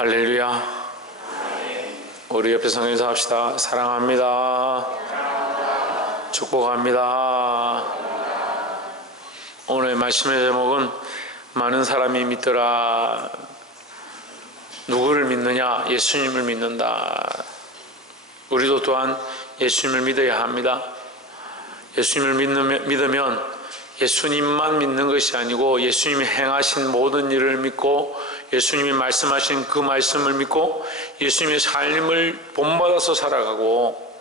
할렐루야. 우리 옆에 성경에서 합시다. 사랑합니다. 축복합니다. 오늘의 말씀의 제목은 많은 사람이 믿더라. 누구를 믿느냐? 예수님을 믿는다. 우리도 또한 예수님을 믿어야 합니다. 예수님을 믿으면 예수님만 믿는 것이 아니고 예수님이 행하신 모든 일을 믿고 예수님이 말씀하신 그 말씀을 믿고 예수님의 삶을 본받아서 살아가고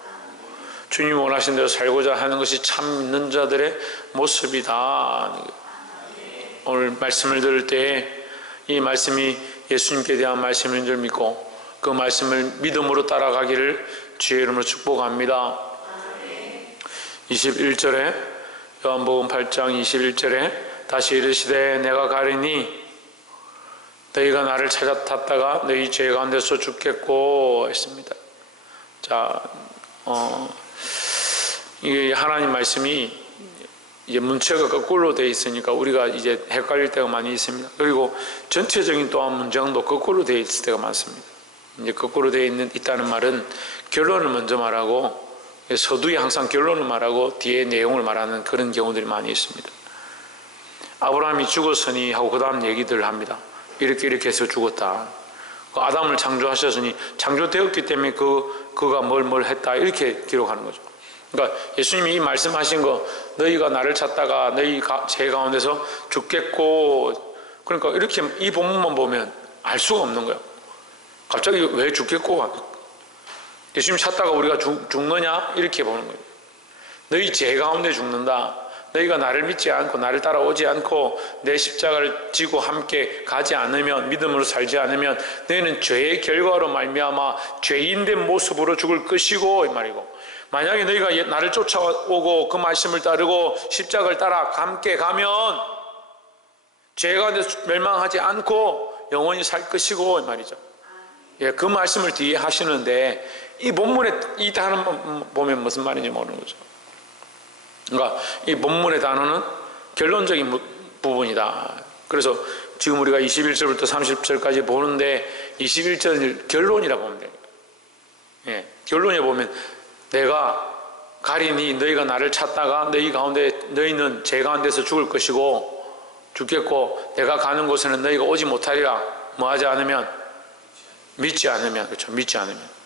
주님이 원하신 대로 살고자 하는 것이 참 믿는 자들의 모습이다. 오늘 말씀을 들을 때에 이 말씀이 예수님께 대한 말씀인 줄 믿고 그 말씀을 믿음으로 따라가기를 주의 이름으로 축복합니다. 21절에 요한복음 8장 21절에 다시 이르시되 내가 가리니 너희가 나를 찾았다가 너희 죄 가운데서 죽겠고 했습니다. 자, 이게 하나님 말씀이 이제 문체가 거꾸로 되어 있으니까 우리가 이제 헷갈릴 때가 많이 있습니다. 그리고 전체적인 또한 문장도 거꾸로 되어 있을 때가 많습니다. 이제 거꾸로 되어 있다는 말은 결론을 먼저 말하고 서두에 항상 결론을 말하고 뒤에 내용을 말하는 그런 경우들이 많이 있습니다. 아브라함이 죽었으니 하고 그 다음 얘기들을 합니다. 이렇게 해서 죽었다. 아담을 창조하셨으니 창조되었기 때문에 그가 뭘 했다. 이렇게 기록하는 거죠. 그러니까 예수님이 이 말씀하신 거 너희가 나를 찾다가 너희 죄 가운데서 죽겠고, 그러니까 이렇게 이 본문만 보면 알 수가 없는 거예요. 갑자기 왜 죽겠고 예수님 찾다가 우리가 죽느냐? 이렇게 보는 거예요. 너희 죄 가운데 죽는다. 너희가 나를 믿지 않고 나를 따라오지 않고 내 십자가를 지고 함께 가지 않으면, 믿음으로 살지 않으면 너희는 죄의 결과로 말미암아 죄인된 모습으로 죽을 것이고 이 말이고, 만약에 너희가 나를 쫓아오고 그 말씀을 따르고 십자가를 따라 함께 가면 죄 가운데 멸망하지 않고 영원히 살 것이고 이 말이죠. 예, 그 말씀을 뒤에 하시는데 이 본문의 이 단어 보면 무슨 말인지 모르는 거죠. 그러니까 이 본문의 단어는 결론적인 부분이다. 그래서 지금 우리가 21절부터 30절까지 보는데 21절은 결론이라고 보면 돼요. 예, 결론에 보면 내가 가리니 너희가 나를 찾다가 너희는 제 가운데서 죽을 것이고 죽겠고 내가 가는 곳에는 너희가 오지 못하리라. 뭐 하지 않으면? 믿지 않으면. 그렇죠. 믿지 않으면.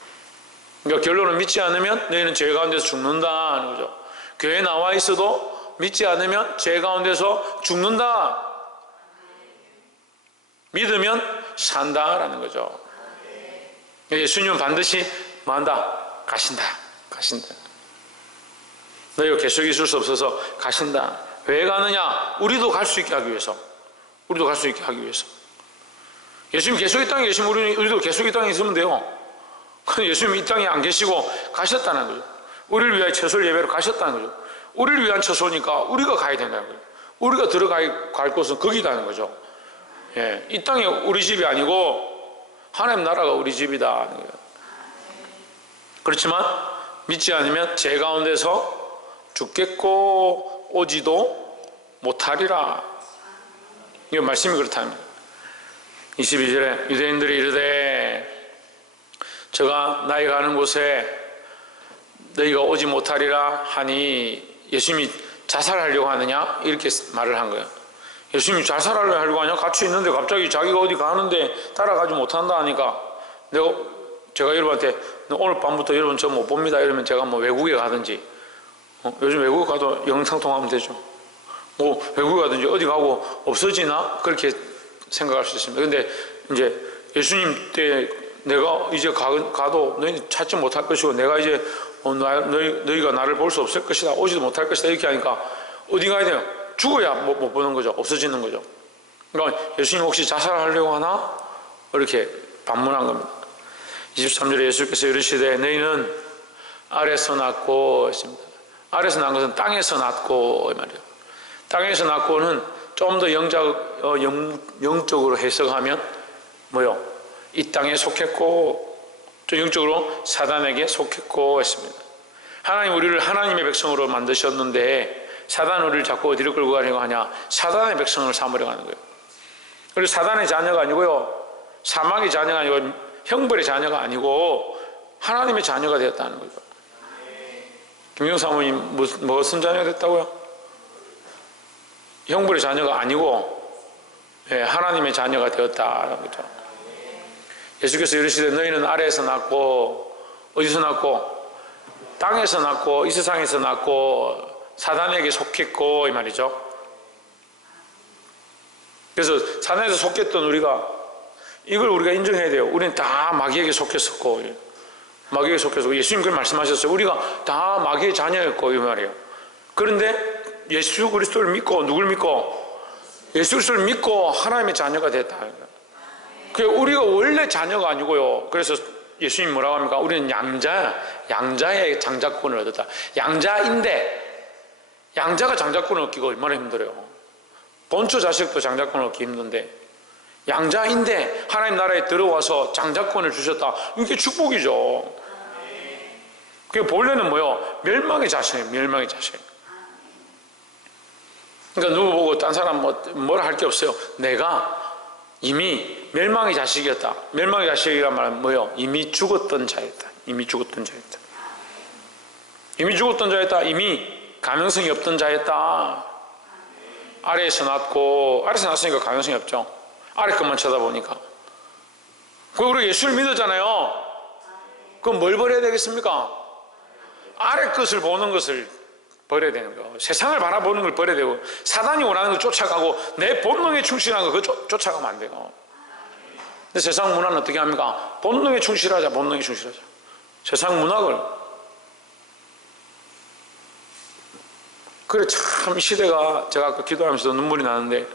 그러니까 결론은 믿지 않으면 너희는 죄 가운데서 죽는다 하는 거죠. 교회에 나와 있어도 믿지 않으면 죄 가운데서 죽는다. 믿으면 산다라는 거죠. 예수님은 반드시 뭐 한다? 가신다. 너희가 계속 있을 수 없어서 가신다. 왜 가느냐? 우리도 갈 수 있게 하기 위해서. 예수님 계속 이 땅에 계시면 우리도 계속 이 땅에 있으면 돼요. 근데 예수님이 이 땅에 안 계시고 가셨다는 거죠. 우리를 위하여 처소를 예배로 가셨다는 거죠. 우리를 위한 처소니까 우리가 가야 된다는 거죠. 우리가 들어갈 곳은 거기다는 거죠. 예, 이 땅이 우리 집이 아니고 하나님 나라가 우리 집이다 하는 거예요. 그렇지만 믿지 않으면 죄 가운데서 죽겠고 오지도 못하리라. 이 말씀이 그렇다는 거예요. 22절에 유대인들이 이르되 저가 나의 가는 곳에 너희가 오지 못하리라 하니 예수님이 자살하려고 하느냐? 이렇게 말을 한 거예요. 예수님이 자살하려고 하냐? 같이 있는데 갑자기 자기가 어디 가는데 따라가지 못한다 하니까 제가 여러분한테 오늘 밤부터 여러분 저 못 봅니다 이러면 제가 뭐 외국에 가든지 요즘 외국 가도 영상통화하면 되죠. 뭐 외국에 가든지 어디 가고 없어지나? 그렇게 생각할 수 있습니다. 근데 이제 예수님 때 내가 이제 가도 너희 찾지 못할 것이고 내가 이제 너희가 나를 볼 수 없을 것이다. 오지도 못할 것이다. 이렇게 하니까 어디 가야 돼요? 죽어야 못 보는 거죠. 없어지는 거죠. 그러니까 예수님 혹시 자살하려고 하나? 이렇게 반문한 겁니다. 23절에 예수께서 이르시되 너희는 아래서 났고 했습니다. 아래서 난 것은 땅에서 났고 이 말이에요. 땅에서 났고는 좀 더 영적으로 해석하면 뭐요? 이 땅에 속했고 또 영적으로 사단에게 속했고 했습니다. 하나님 우리를 하나님의 백성으로 만드셨는데 사단 우리를 자꾸 어디로 끌고 가려고 하냐? 사단의 백성을 삼으려고 하는 거예요. 그리고 사단의 자녀가 아니고요. 사막의 자녀가 아니고 형벌의 자녀가 아니고 하나님의 자녀가 되었다는 거죠. 김경 사모님 무슨 자녀가 됐다고요? 형벌의 자녀가 아니고 하나님의 자녀가 되었다는 거죠. 예수께서 이르시되 너희는 아래에서 낳고 어디서 낳고 땅에서 낳고 이 세상에서 낳고 사단에게 속했고 이 말이죠. 그래서 사단에서 속했던 우리가 이걸 우리가 인정해야 돼요. 우리는 다 마귀에게 속했었고 마귀에게 속했었고 예수님 그걸 말씀하셨어요. 우리가 다 마귀의 자녀였고 이 말이에요. 그런데 예수 그리스도를 믿고 누굴 믿고 예수 그리스도를 믿고 하나님의 자녀가 됐다. 우리가 원래 자녀가 아니고요. 그래서 예수님 뭐라고 합니까? 우리는 양자의 장자권을 얻었다. 양자인데 양자가 장자권을 얻기가 얼마나 힘들어요. 본처 자식도 장자권을 얻기 힘든데 양자인데 하나님 나라에 들어와서 장자권을 주셨다. 이게 축복이죠. 그게 본래는 뭐요? 멸망의 자식이에요. 멸망의 자식. 그러니까 누구 보고 딴 사람 뭐라 할 게 없어요. 내가 이미 멸망의 자식이었다. 멸망의 자식이란 말은 뭐요? 이미 죽었던 자였다. 이미 죽었던 자였다. 이미 죽었던 자였다. 이미 가능성이 없던 자였다. 아래에서 났으니까 가능성이 없죠. 아래 것만 쳐다보니까. 우리 예수를 믿었잖아요. 그럼 뭘 버려야 되겠습니까? 아래 것을 보는 것을 버려야 되는 거. 세상을 바라보는 걸 버려야 되고 사단이 원하는 걸 쫓아가고 내 본능에 충실한 거 그거 쫓아가면 안 돼요. 근데 세상 문화는 어떻게 합니까? 본능에 충실하자. 본능에 충실하자. 세상 문학을 그래 참 시대가 제가 아까 기도하면서 눈물이 나는데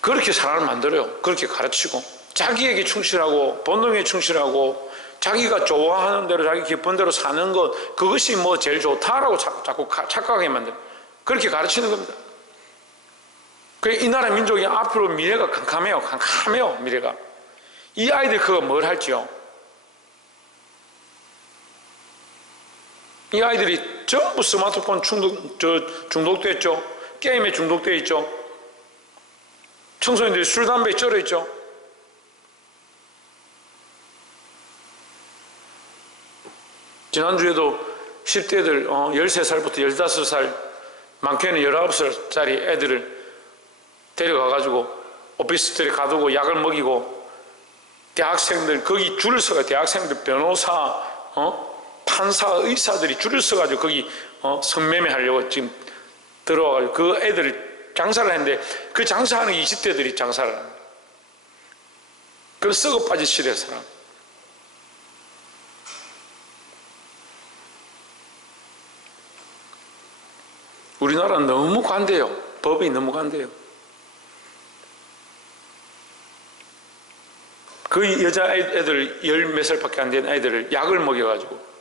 그렇게 사람을 만들어요. 그렇게 가르치고 자기에게 충실하고 본능에 충실하고 자기가 좋아하는 대로 자기 기쁜 대로 사는 것 그것이 뭐 제일 좋다라고 자꾸 착각하게 만들어요. 그렇게 가르치는 겁니다. 이 나라 민족이 앞으로 미래가 캄캄해요. 미래가. 이 아이들 그거 뭘 할지요? 이 아이들이 전부 스마트폰 중독됐죠. 게임에 중독되어 있죠. 청소년들이 술, 담배에 쩔어 있죠. 지난주에도 10대들 13살부터 15살 많게는 19살짜리 애들을 데려가가지고 오피스텔에 가두고 약을 먹이고 대학생들 거기 줄을 서가 대학생들 변호사 판사 의사들이 줄을 서가지고 거기 성매매 하려고 지금 들어와가지고 그 애들을 장사를 했는데 그 장사하는 20대들이 장사를 합니다. 그런 썩어 빠진 시대 사람. 우리나라는 너무 관대해요. 법이 너무 관대해요. 그 여자 애들 10몇 살밖에 안 된 애들을 약을 먹여가지고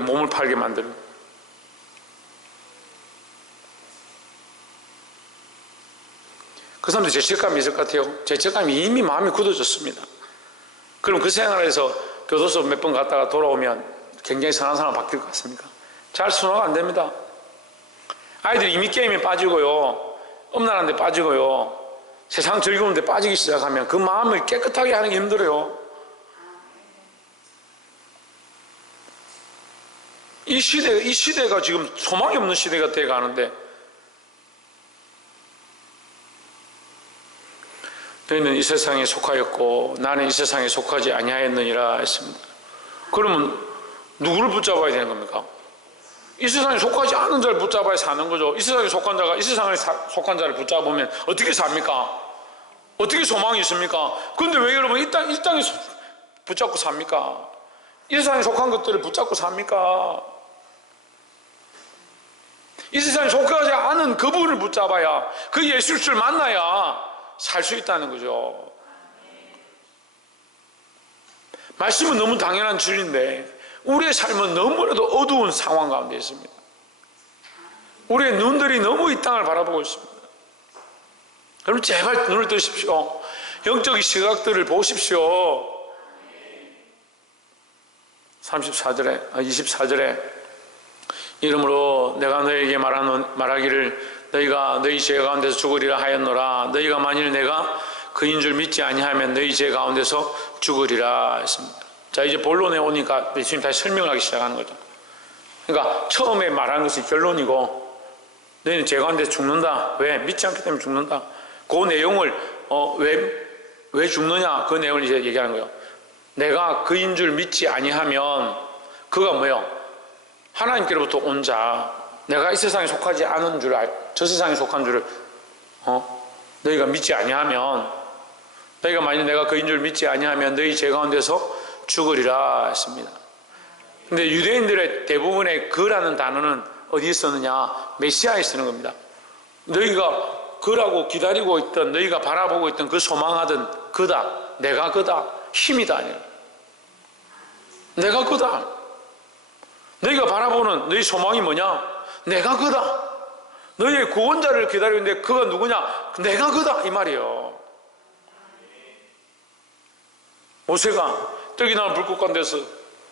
몸을 팔게 만들고 그 사람들 죄책감이 있을 것 같아요. 죄책감이 이미 마음이 굳어졌습니다. 그럼 그 생활에서 교도소 몇 번 갔다가 돌아오면 굉장히 선한 사람 바뀔 것 같습니까? 잘 순화가 안 됩니다. 아이들이 이미 게임에 빠지고요. 음란한 데 빠지고요. 세상 즐거운 데 빠지기 시작하면 그 마음을 깨끗하게 하는 게 힘들어요. 이 시대가 지금 소망이 없는 시대가 돼 가는데 너희는 이 세상에 속하였고 나는 이 세상에 속하지 아니하였느니라 했습니다. 그러면 누구를 붙잡아야 되는 겁니까? 이 세상에 속하지 않은 자를 붙잡아야 사는 거죠. 이 세상에 속한 자가 이 세상에 속한 자를 붙잡으면 어떻게 삽니까? 어떻게 소망이 있습니까? 그런데 왜 여러분 이 땅에 붙잡고 삽니까? 이 세상에 속한 것들을 붙잡고 삽니까? 이 세상에 속하지 않은 그분을 붙잡아야 그 예수를 만나야 살 수 있다는 거죠. 말씀은 너무 당연한 진리인데 우리의 삶은 너무나도 어두운 상황 가운데 있습니다. 우리의 눈들이 너무 이 땅을 바라보고 있습니다. 여러분 제발 눈을 뜨십시오. 영적인 시각들을 보십시오. 24절에 이름으로 내가 너에게 말하기를 너희가 너희 죄 가운데서 죽으리라 하였노라. 너희가 만일 내가 그인 줄 믿지 아니하면 너희 죄 가운데서 죽으리라 했습니다. 자, 이제 본론에 오니까 예수님 다시 설명을 하기 시작하는 거죠. 그러니까 처음에 말한 것이 결론이고, 너희는 죄 가운데서 죽는다. 왜? 믿지 않기 때문에 죽는다. 그 내용을 왜 죽느냐, 그 내용을 이제 얘기하는 거예요. 내가 그인 줄 믿지 아니하면, 그가 뭐예요? 하나님께로부터 온 자, 내가 이 세상에 속하지 않은 줄 저 세상에 속한 줄을 너희가 믿지 아니하면, 너희가 만약 내가 그인 줄 믿지 아니하면 너희 죄 가운데서 죽으리라 했습니다. 근데 유대인들의 대부분의 그라는 단어는 어디에 쓰느냐? 메시아에 쓰는 겁니다. 너희가 그라고 기다리고 있던, 너희가 바라보고 있던 그 소망하던 그다, 내가 그다, 힘이다 아니에요. 내가 그다. 너희가 바라보는 너희 소망이 뭐냐? 내가 그다. 너희의 구원자를 기다리고 있는데 그가 누구냐? 내가 그다 이 말이에요. 모세가 떡이 나는 불꽃 가운데서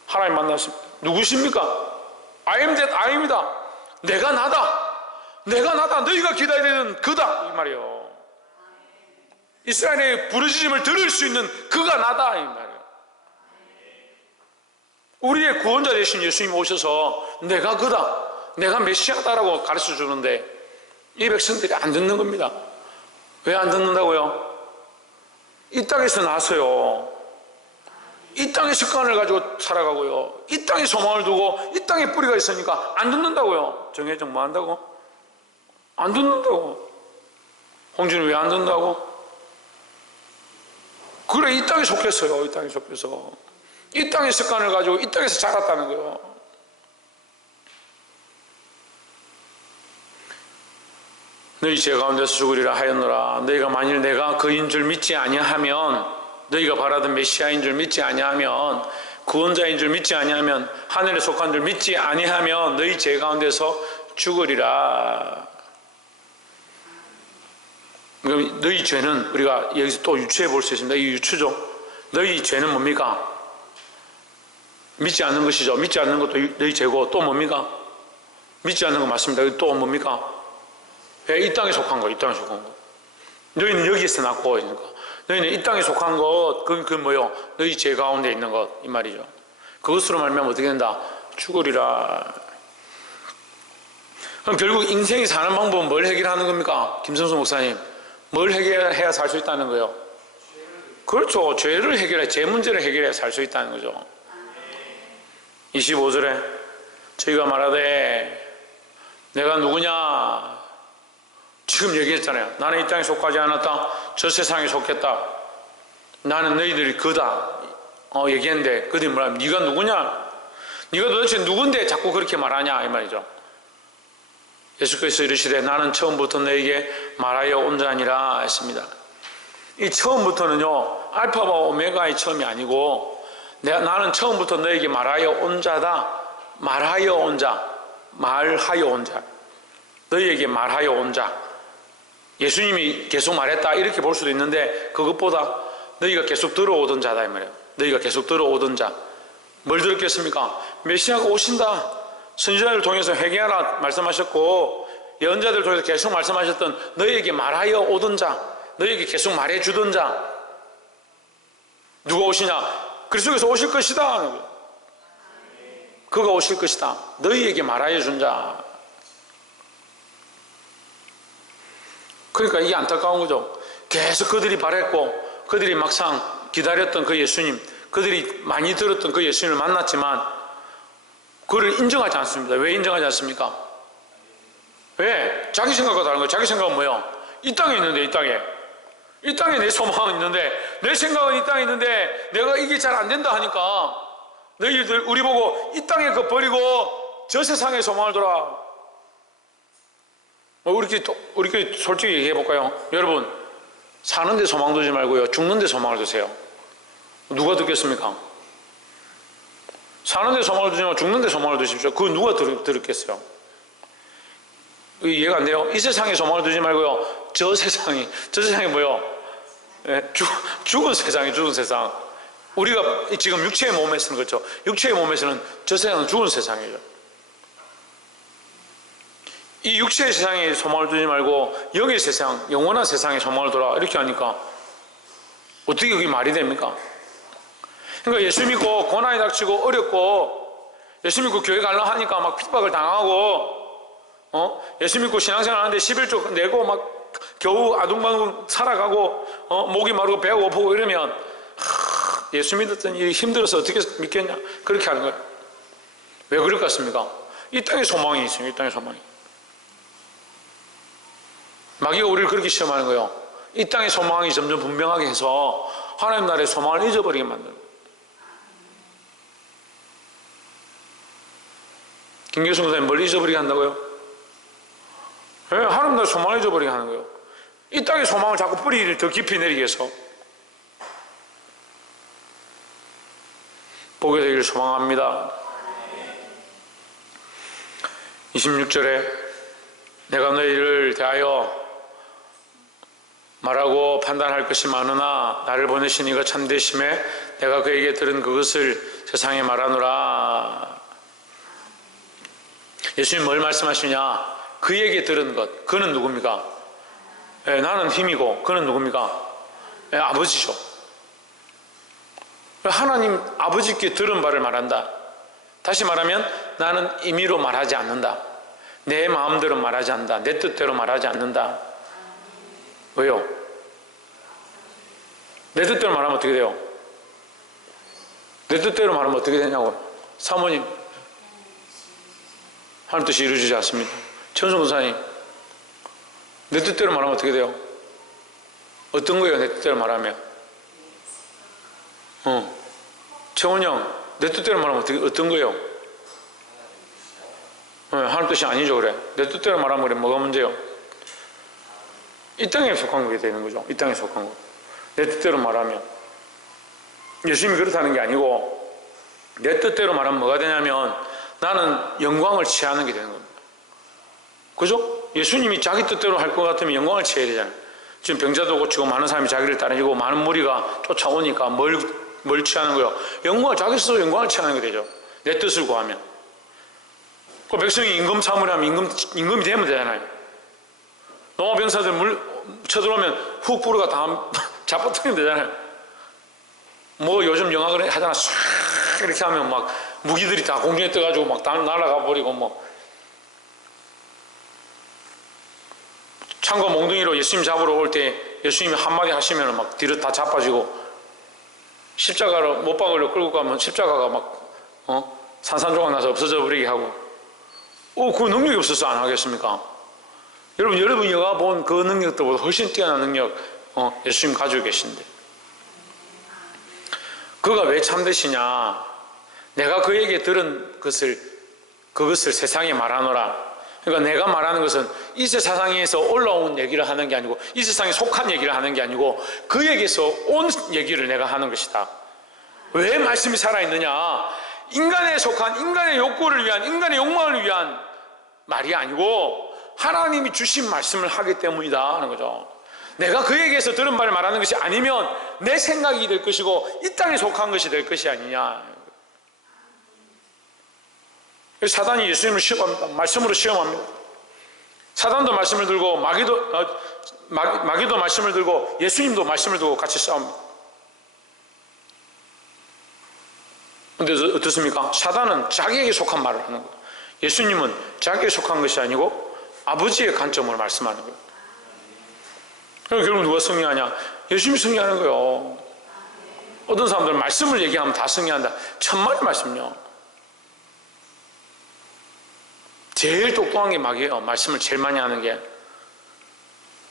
하나님 만났습니다. 누구십니까? I am that I am이다. 내가 나다. 내가 나다. 너희가 기다리는 그다 이 말이에요. 이스라엘의 부르짖음을 들을 수 있는 그가 나다 이 말이에요. 우리의 구원자 되신 예수님이 오셔서 내가 그다, 내가 메시아다라고 가르쳐 주는데 이 백성들이 안 듣는 겁니다. 왜 안 듣는다고요? 이 땅에서 나서요, 이 땅의 습관을 가지고 살아가고요, 이 땅에 소망을 두고 이 땅에 뿌리가 있으니까 안 듣는다고요. 정혜정 뭐 한다고? 안 듣는다고. 홍준이 왜 안 듣는다고? 그래, 이 땅에 속했어요. 이 땅에 속해서 이 땅의 습관을 가지고 이 땅에서 자랐다는 거예요. 너희 죄 가운데서 죽으리라 하였노라. 너희가 만일 내가 그인 줄 믿지 아니하면, 너희가 바라던 메시아인 줄 믿지 아니하면, 구원자인 줄 믿지 아니하면, 하늘에 속한 줄 믿지 아니하면 너희 죄 가운데서 죽으리라. 그럼 너희 죄는, 우리가 여기서 또 유추해 볼 수 있습니다. 이 유추죠. 너희 죄는 뭡니까? 믿지 않는 것이죠. 믿지 않는 것도 너희 죄고, 또 뭡니까? 믿지 않는 거 맞습니다. 또 뭡니까? 이 땅에 속한 거, 이 땅에 속한 거. 너희는 여기에서 낳고, 그러니까. 너희는 이 땅에 속한 것, 그 뭐요? 너희 죄 가운데 있는 것, 이 말이죠. 그것으로 말하면 어떻게 된다? 죽으리라. 그럼 결국 인생이 사는 방법은 뭘 해결하는 겁니까? 김성수 목사님. 뭘 해결해야 살 수 있다는 거예요? 그렇죠. 죄를 해결해, 죄 문제를 해결해야 살 수 있다는 거죠. 25절에 저희가 말하되 내가 누구냐? 지금 얘기했잖아요. 나는 이 땅에 속하지 않았다. 저 세상에 속했다. 나는 너희들이 그다. 얘기했는데 그들이 뭐라? 네가 누구냐? 네가 도대체 누군데 자꾸 그렇게 말하냐? 이 말이죠. 예수께서 이르시되 나는 처음부터 너에게 말하여 온 자니라 했습니다. 이 처음부터는요, 알파와 오메가의 처음이 아니고, 나는 처음부터 너에게 말하여 온 자다. 말하여 온 자, 말하여 온 자, 너희에게 말하여 온 자. 예수님이 계속 말했다 이렇게 볼 수도 있는데, 그것보다 너희가 계속 들어오던 자다 이 말이에요. 너희가 계속 들어오던 자. 뭘 들었겠습니까? 메시아가 오신다. 선지자를 통해서 회개하라 말씀하셨고, 예언자들을 통해서 계속 말씀하셨던 너희에게 말하여 오던 자, 너희에게 계속 말해주던 자. 누가 오시냐? 그리스도께서 오실 것이다. 그가 오실 것이다. 너희에게 말하여 준 자. 그러니까 이게 안타까운 거죠. 계속 그들이 바랬고, 그들이 막상 기다렸던 그 예수님, 그들이 많이 들었던 그 예수님을 만났지만 그를 인정하지 않습니다. 왜 인정하지 않습니까? 왜? 자기 생각과 다른 거예요. 자기 생각은 뭐예요? 이 땅에 있는데, 이 땅에 내 소망은 있는데, 내 생각은 이 땅에 있는데 내가 이게 잘 안 된다 하니까 너희들 우리 보고 이 땅에 그 버리고 저 세상에 소망을 둬라. 우리끼리 솔직히 얘기해 볼까요? 여러분, 사는데 소망 두지 말고요, 죽는데 소망을 두세요. 누가 듣겠습니까? 사는데 소망을 두지 말고 죽는데 소망을 두십시오. 그거 누가 들었겠어요? 이해가 안 돼요? 이 세상에 소망을 두지 말고요, 저 세상이 뭐요? 죽은 세상. 우리가 지금 육체의 몸에서는 그렇죠. 육체의 몸에서는 저 세상은 죽은 세상이죠. 이 육체의 세상에 소망을 두지 말고 영의 세상, 영원한 세상에 소망을 두라 이렇게 하니까 어떻게 그게 말이 됩니까? 그러니까 예수 믿고 고난이 닥치고 어렵고 예수 믿고 교회 가려고 하니까 막 핍박을 당하고 예수 믿고 신앙생활 하는데 11조 내고 막 겨우 아둥바둥 살아가고 목이 마르고 배가 고프고 이러면 예수 믿었던 일이 힘들어서 어떻게 믿겠냐 그렇게 하는 거예요. 왜 그럴 것 같습니까? 이 땅에 소망이 있어요. 이 땅에 소망이. 마귀가 우리를 그렇게 시험하는 거예요. 이 땅의 소망이 점점 분명하게 해서 하나님 나라의 소망을 잊어버리게 만드는 거예요. 김교수 목사님 뭘 잊어버리게 한다고요? 네, 하나님 나라의 소망을 잊어버리게 하는 거예요. 이 땅의 소망을 자꾸 뿌리를 더 깊이 내리게 해서 보게 되기를 소망합니다. 26절에 내가 너희를 대하여 말하고 판단할 것이 많으나 나를 보내신 이가 참되심에 내가 그에게 들은 그것을 세상에 말하노라. 예수님 뭘 말씀하시냐? 그에게 들은 것. 그는 누굽니까? 나는 힘이고 그는 누굽니까? 아버지죠. 하나님 아버지께 들은 바를 말한다. 다시 말하면 나는 임의로 말하지 않는다. 내 마음대로 말하지 않는다. 내 뜻대로 말하지 않는다. 왜요? 내 뜻대로 말하면 어떻게 돼요? 내 뜻대로 말하면 어떻게 되냐고요? 사모님 하나님 뜻이 이루어지지 않습니다. 천수 목사님 내 뜻대로 말하면 어떻게 돼요? 어떤 거예요? 내 뜻대로 말하면 최원이 형 내 뜻대로 말하면 어떤 거예요? 하나님 뜻이 아니죠. 그래 내 뜻대로 말하면 그래 뭐가 문제요? 이 땅에 속한 거게 되는 거죠. 이 땅에 속한 거. 내 뜻대로 말하면 예수님이 그렇다는 게 아니고 내 뜻대로 말하면 뭐가 되냐면 나는 영광을 취하는 게 되는 겁니다. 그죠? 예수님이 자기 뜻대로 할 것 같으면 영광을 취해야 되잖아요. 지금 병자도 고치고 많은 사람이 자기를 따르고 많은 무리가 쫓아오니까 뭘 취하는 거예요? 영광을 자기 스스로 영광을 취하는 게 되죠. 내 뜻을 구하면. 그 백성이 임금 사무하면 임금이 되면 되잖아요. 농업병사들 물 쳐들어오면 훅 불어가 다 잡아뜨리면 되잖아요. 뭐 요즘 영화 그래 하잖아. 唰 이렇게 하면 막 무기들이 다 공중에 떠가지고 막 다 날아가 버리고 뭐. 창과 몽둥이로 예수님 잡으러 올 때 예수님이 한마디 하시면 막 뒤로 다 자빠지고 십자가로 못 박으려 끌고 가면 십자가가 막 산산조각 나서 없어져 버리게 하고 그 능력이 없어서 안 하겠습니까? 여러분이 영화 본 그 능력들보다 훨씬 뛰어난 능력 예수님 가지고 계신데 그가 왜 참되시냐? 내가 그에게 들은 그것을 세상에 말하노라. 그러니까 내가 말하는 것은 이 세상에서 올라온 얘기를 하는 게 아니고 이 세상에 속한 얘기를 하는 게 아니고 그에게서 온 얘기를 내가 하는 것이다. 왜 말씀이 살아있느냐? 인간에 속한 인간의 욕구를 위한 인간의 욕망을 위한 말이 아니고 하나님이 주신 말씀을 하기 때문이다 하는 거죠. 내가 그에게서 들은 바를 말하는 것이 아니면 내 생각이 될 것이고 이 땅에 속한 것이 될 것이 아니냐. 사단이 예수님을 시험합니다. 말씀으로 시험합니다. 사단도 말씀을 들고 마귀도 말씀을 들고 예수님도 말씀을 들고 같이 싸웁니다. 근데 어떻습니까? 사단은 자기에게 속한 말을 하는 거예요. 예수님은 자기에게 속한 것이 아니고 아버지의 관점으로 말씀하는 거예요. 그럼 결국 누가 승리하냐? 예수님이 승리하는 거예요. 어떤 사람들은 말씀을 얘기하면 다 승리한다. 천만의 말씀요. 제일 똑똑한 게 마귀예요. 말씀을 제일 많이 하는 게.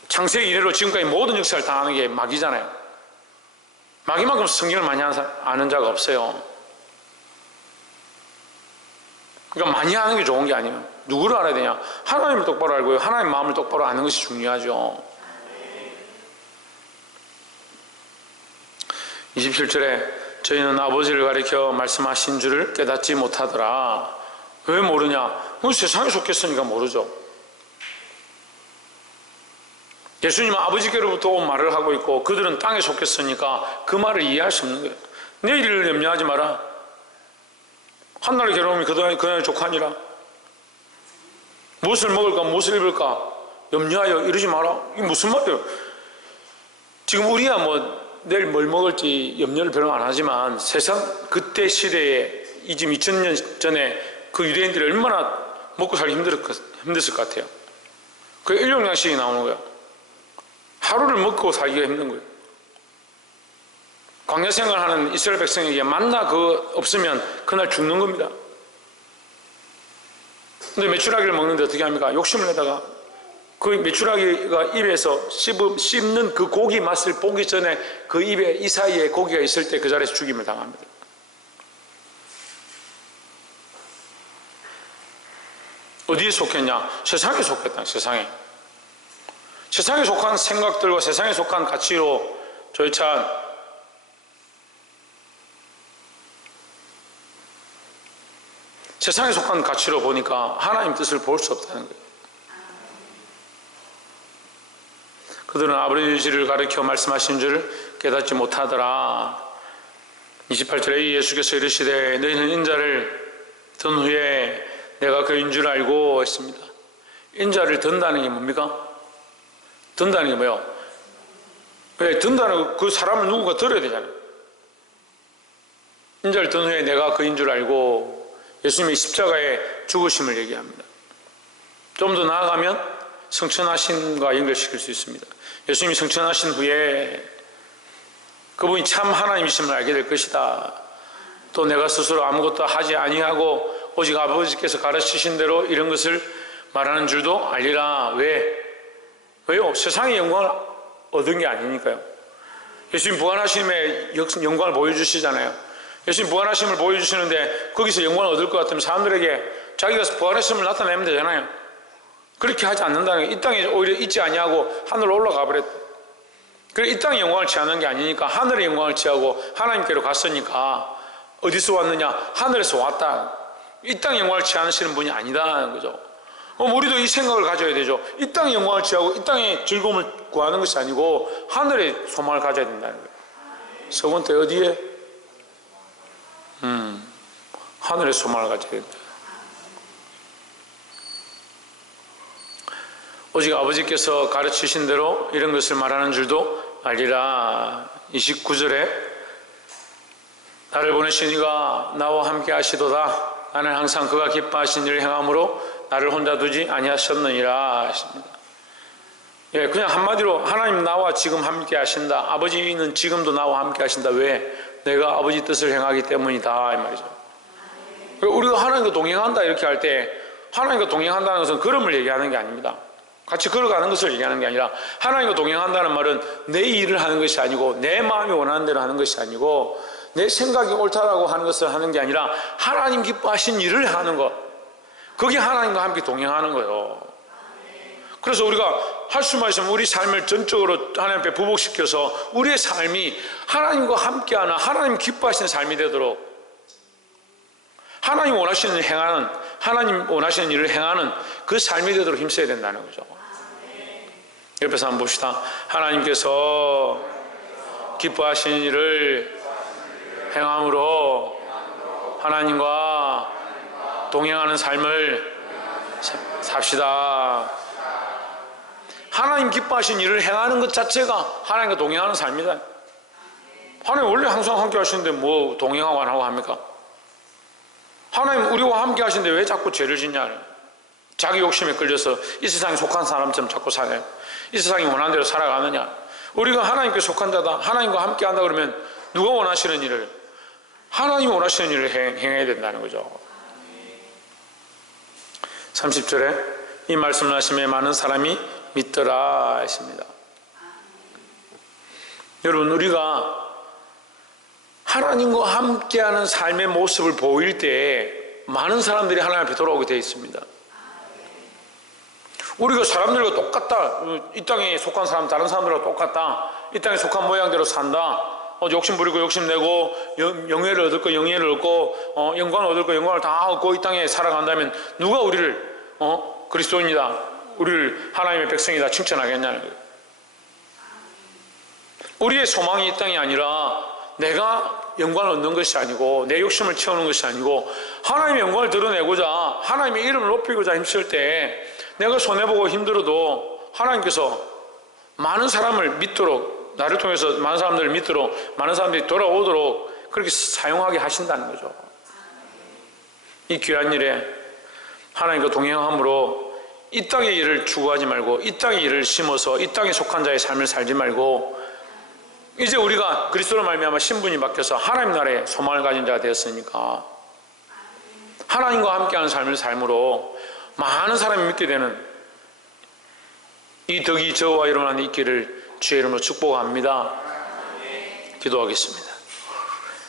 창세 이래로 지금까지 모든 역사를 다 하는 게 마귀잖아요. 마귀만큼 성경을 많이 아는 자가 없어요. 그러니까 많이 하는 게 좋은 게 아니에요. 누구를 알아야 되냐? 하나님을 똑바로 알고요. 하나님 마음을 똑바로 아는 것이 중요하죠. 27절에 저희는 아버지를 가리켜 말씀하신 줄을 깨닫지 못하더라. 왜 모르냐? 세상에 속했으니까 모르죠. 예수님은 아버지께로부터 온 말을 하고 있고 그들은 땅에 속했으니까 그 말을 이해할 수 없는 거예요. 내일을 염려하지 마라. 한날의 괴로움이 그날의 족하니라. 무엇을 먹을까 무엇을 입을까 염려하여 이러지 마라. 이게 무슨 말이에요? 지금 우리야 뭐 내일 뭘 먹을지 염려를 별로 안 하지만 세상 그때 시대에 이 지금 2000년 전에 그 유대인들이 얼마나 먹고 살기 힘들었을 것 같아요. 그 일용양식이 나오는 거예요. 하루를 먹고 살기가 힘든 거예요. 광야 생활하는 이스라엘 백성에게 만나 그거 없으면 그날 죽는 겁니다. 근데 메추라기를 먹는데 어떻게 합니까? 욕심을 내다가 그 메추라기가 입에서 씹는 그 고기 맛을 보기 전에 그 입에 이 사이에 고기가 있을 때 그 자리에서 죽임을 당합니다. 어디에 속했냐? 세상에 속했다. 세상에 속한 생각들과 세상에 속한 가치로 조이찬 세상에 속한 가치로 보니까 하나님 뜻을 볼 수 없다는 거예요. 그들은 아버지를 가르쳐 말씀하신 줄 깨닫지 못하더라. 28절에 예수께서 이르시되 너희는 인자를 든 후에 내가 그인 줄 알고 했습니다. 인자를 든다는 게 뭡니까? 든다는 게 뭐예요? 왜 든다는 그 사람을 누군가 들어야 되잖아요. 인자를 든 후에 내가 그인 줄 알고 예수님의 십자가의 죽으심을 얘기합니다. 좀 더 나아가면 성천하심과 연결시킬 수 있습니다. 예수님이 성천하신 후에 그분이 참 하나님이심을 알게 될 것이다. 또 내가 스스로 아무것도 하지 아니하고 오직 아버지께서 가르치신 대로 이런 것을 말하는 줄도 알리라. 왜요? 세상의 영광을 얻은 게 아니니까요. 예수님 부활하심의 영광을 보여주시잖아요. 예수님 부활하심을 보여주시는데 거기서 영광을 얻을 것 같으면 사람들에게 자기가 부활하심을 나타내면 되잖아요. 그렇게 하지 않는다는 게 이 땅에 오히려 있지 아니하고 하늘로 올라가 버렸다. 그래 이 땅의 영광을 취하는 게 아니니까 하늘의 영광을 취하고 하나님께로 갔으니까 어디서 왔느냐? 하늘에서 왔다. 이 땅의 영광을 취하시는 분이 아니다는 거죠. 우리도 이 생각을 가져야 되죠. 이 땅의 영광을 취하고 이 땅의 즐거움을 구하는 것이 아니고 하늘의 소망을 가져야 된다는 거예요. 세 번째 어디에? 하늘의 소망을 가져야 된다. 오직 아버지께서 가르치신 대로 이런 것을 말하는 줄도 알리라. 29절에 나를 보내신 이가 나와 함께 하시도다. 나는 항상 그가 기뻐하신 일을 행함으로 나를 혼자 두지 아니하셨느니라 하십니다. 예, 그냥 한마디로 하나님 나와 지금 함께 하신다. 아버지는 지금도 나와 함께 하신다. 왜? 내가 아버지 뜻을 행하기 때문이다 이 말이죠. 우리가 하나님과 동행한다 이렇게 할 때 하나님과 동행한다는 것은 걸음을 얘기하는 게 아닙니다. 같이 걸어가는 것을 얘기하는 게 아니라 하나님과 동행한다는 말은 내 일을 하는 것이 아니고 내 마음이 원하는 대로 하는 것이 아니고 내 생각이 옳다라고 하는 것을 하는 게 아니라 하나님 기뻐하신 일을 하는 것, 그게 하나님과 함께 동행하는 거예요. 그래서 우리가 할 수만 있으면 우리 삶을 전적으로 하나님 앞에 부복시켜서 우리의 삶이 하나님과 함께하는 하나님 기뻐하시는 삶이 되도록 하나님 원하시는 일을 행하는, 하나님 원하시는 일을 행하는 그 삶이 되도록 힘써야 된다는 거죠. 옆에서 한번 봅시다. 하나님께서 기뻐하시는 일을 행함으로 하나님과 동행하는 삶을 삽시다. 하나님 기뻐하신 일을 행하는 것 자체가 하나님과 동행하는 삶이다. 하나님 원래 항상 함께 하시는데 뭐 동행하고 안 하고 합니까? 하나님 우리와 함께 하시는데 왜 자꾸 죄를 짓냐? 자기 욕심에 끌려서 이 세상에 속한 사람처럼 자꾸 사네. 이 세상이 원하는 대로 살아가느냐? 우리가 하나님께 속한 자다, 하나님과 함께 한다 그러면 누가 원하시는 일을? 하나님이 원하시는 일을 행해야 된다는 거죠. 30절에 이 말씀을 하심에 많은 사람이 믿더라 했습니다. 여러분, 우리가 하나님과 함께하는 삶의 모습을 보일 때 많은 사람들이 하나님 앞에 돌아오게 되어 있습니다. 우리가 사람들과 똑같다, 이 땅에 속한 사람 다른 사람들과 똑같다, 이 땅에 속한 모양대로 산다, 욕심 부리고 욕심 내고 영예를 얻을 거 영예를 얻고 영광을 얻을 거 영광을 다 얻고 이 땅에 살아간다면 누가 우리를 그리스도인이다, 우리를 하나님의 백성이다 칭찬하겠냐는 거예요. 우리의 소망이 이 땅이 아니라 내가 영광을 얻는 것이 아니고 내 욕심을 채우는 것이 아니고 하나님의 영광을 드러내고자 하나님의 이름을 높이고자 힘쓸 때 내가 손해보고 힘들어도 하나님께서 많은 사람을 믿도록, 나를 통해서 많은 사람들을 믿도록, 많은 사람들이 돌아오도록 그렇게 사용하게 하신다는 거죠. 이 귀한 일에 하나님과 동행함으로 이 땅의 일을 추구하지 말고 이 땅의 일을 심어서 이 땅에 속한 자의 삶을 살지 말고, 이제 우리가 그리스도로 말미암아 신분이 바뀌어서 하나님 나라의 소망을 가진 자가 되었으니까 하나님과 함께하는 삶을 삶으로 많은 사람이 믿게 되는 이 덕이 저와 여러분 안에 있기를 주의 이름으로 축복합니다. 기도하겠습니다.